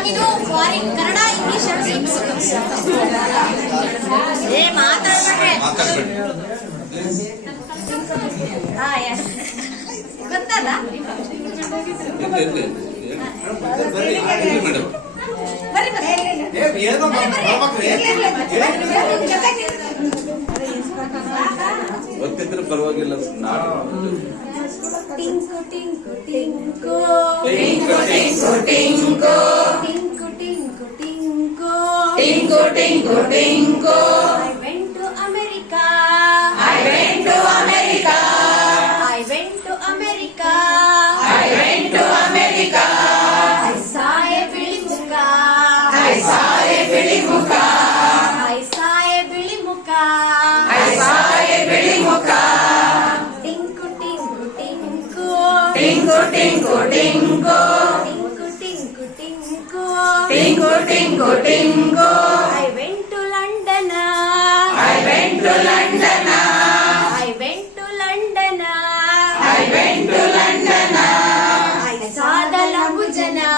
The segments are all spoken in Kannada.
ಮೇಡಮ್ ಇದು ಫಾರಿನ್ ಕನ್ನಡ ಇಂಗ್ಲಿಷ್ ಮಾತಾಡ್ಬೇಡ್ರಿ ಗೊತ್ತಲ್ಲ ಗೊತ್ತಿದ್ರೆ ಪರವಾಗಿಲ್ಲ. Tinku Tinku Tinku Tinku Tinku Tinku Tinku Tinku Tinku Tinku Tinku Tinku I went to America. I went to America. I went to America. I went to America. I saw a ಬಿಳಿ ಮುಖ. I saw a ಬಿಳಿ ಮುಖ. I saw a ಬಿಳಿ ಮುಖ. I saw a ಬಿಳಿ ಮುಖ. Tinku Tinku Tinku Tinku Tinku Tinku Tinku Tinku Tinku Tinku Tinku Tinku I went to London. I went to London. I went to London. I went to London. I saw the Lambujana.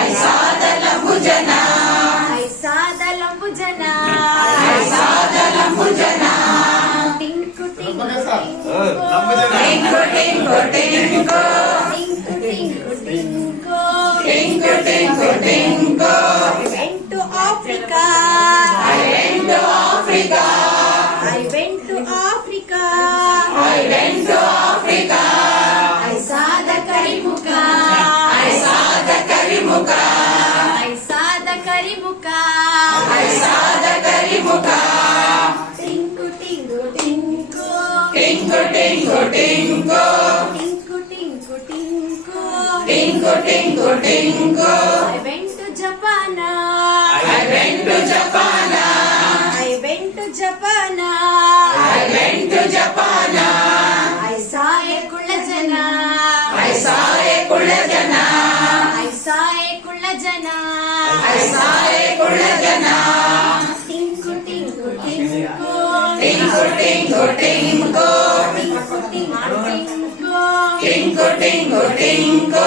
I saw the Lambujana. I saw the Lambujana. I saw the Lambujana. Tinku tinku Tinku tinku tinku tinku tinku tinku. Tinku tinku tinku. I went to Africa. I went to Africa. I went to Africa. I went to Africa. I saw the Karimuka. I saw the Karimuka. I saw the Karimuka. I saw the Karimuka. Tinku tinku tinku Tinku tinku tinku tinku tinku tinku. Tinku tinku tinku. I went to Japan. I went to Japan. I went to Japan. I went to Japan. I saw a Kulajana. I saw a Kulajana. I saw a Kulajana. I saw a Kulajana. Tinku tinku tinku Tinku tinku tinku tinku tinku tinku. Tinku tinku tinku